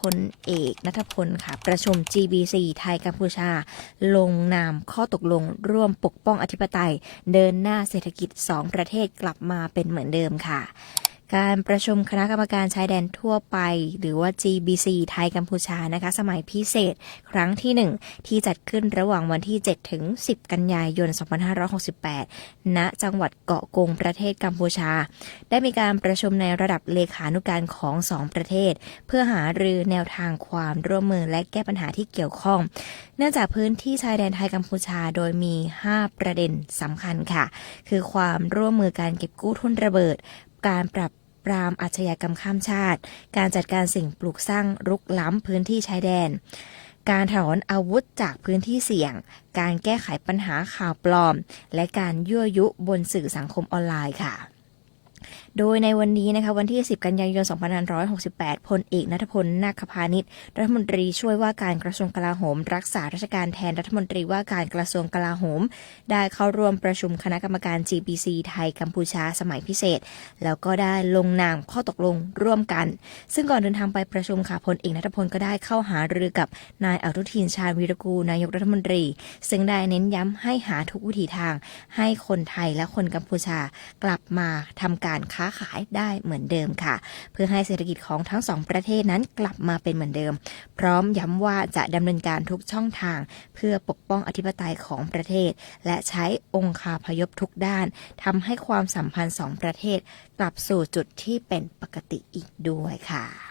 พลเอกนัทพลค่ะ ประชุม GBC ไทยกัมพูชา ลงนามข้อตกลงร่วมปกป้องอธิปไตย เดินหน้าเศรษฐกิจ 2 ประเทศกลับมาเป็นเหมือนเดิมค่ะ การประชุมคณะกรรมการชายแดนทั่วไป หรือว่า GBC ไทยกัมพูชานะคะ สมัยพิเศษ ครั้งที่ 1 ที่จัดขึ้นระหว่างวันที่ 7 ถึง 10 กันยายน 2568 ณ จังหวัดเกาะกงประเทศกัมพูชา ได้มีการประชุมในระดับเลขานุการของ 2 ประเทศ เพื่อหารือแนวทางความร่วมมือและแก้ปัญหาที่เกี่ยวข้อง เนื่องจากพื้นที่ชายแดนไทยกัมพูชาโดยมี 5 ประเด็นสำคัญค่ะ คือความร่วมมือการเก็บกู้ทุนระเบิด การปรับ ปรามอาชญากรรมข้ามชาติ การจัดการสิ่งปลูกสร้างรุกล้ำพื้นที่ชายแดน การถอนอาวุธจากพื้นที่เสี่ยง การแก้ไขปัญหาข่าวปลอม และการยั่วยุบนสื่อสังคมออนไลน์ค่ะโดยในวันนี้นะคะวันที่ 10 กันยายน 2568 พลเอกนัทพล นาคพาณิชย์รัฐมนตรีช่วยว่าการกระทรวงกลาโหม รักษาราชการแทนรัฐมนตรีว่าการกระทรวงกลาโหม ได้เข้าร่วมประชุมคณะกรรมการ GBC ไทยกัมพูชาสมัยพิเศษ แล้วก็ได้ลงนามข้อตกลงร่วมกัน ซึ่งก่อนเดินทางไปประชุมค่ะพลเอกนัทพลก็ได้เข้าหารือกับนายอนุทินชาญวีรกูลนายกรัฐมนตรี ซึ่งได้เน้นย้ำให้หาทุกวิถีทาง ให้คนไทยและคนกัมพูชากลับมาทำการค้าขายได้เหมือนเดิมค่ะ เพื่อให้เศรษฐกิจของทั้งสองประเทศนั้นกลับมาเป็นเหมือนเดิม พร้อมย้ำว่าจะดำเนินการทุกช่องทาง เพื่อปกป้องอธิปไตยของประเทศ และใช้องคาพยพทุกด้านทำให้ความสัมพันธ์สองประเทศ กลับสู่จุดที่เป็นปกติอีกด้วยค่ะ